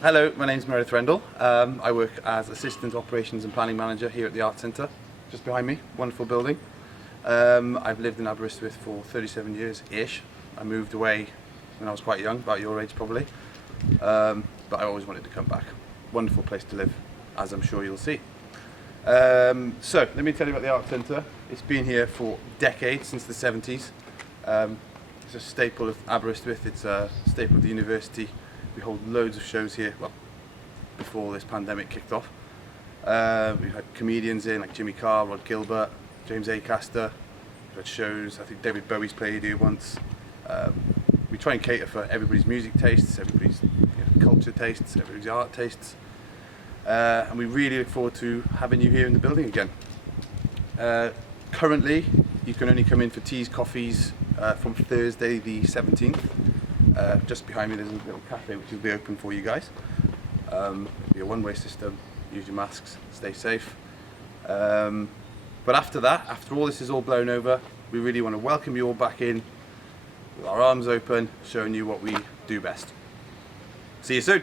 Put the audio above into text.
Hello, my name's Meredith Rendell. I work as Assistant Operations and Planning Manager here at the Art Centre, just behind me, wonderful building. I've lived in Aberystwyth for 37 years-ish. I moved away when I was quite young, about your age probably, but I always wanted to come back. Wonderful place to live, as I'm sure you'll see. So, let me tell you about the Art Centre. It's been here for decades, since the 70s. It's a staple of Aberystwyth, it's a staple of the university. We hold loads of shows here, well, before this pandemic kicked off. We've had comedians in, like Jimmy Carr, Rod Gilbert, James Acaster. We've had shows, I think David Bowie's played here once. We try and cater for everybody's music tastes, everybody's culture tastes, everybody's art tastes. And we really look forward to having you here in the building again. Currently, you can only come in for teas, coffees from Thursday the 17th. Just behind me there's a little cafe which will be open for you guys. It'll be a one-way system, use your masks, stay safe. But after that, after all this is all blown over, we really want to welcome you all back in with our arms open, showing you what we do best. See you soon!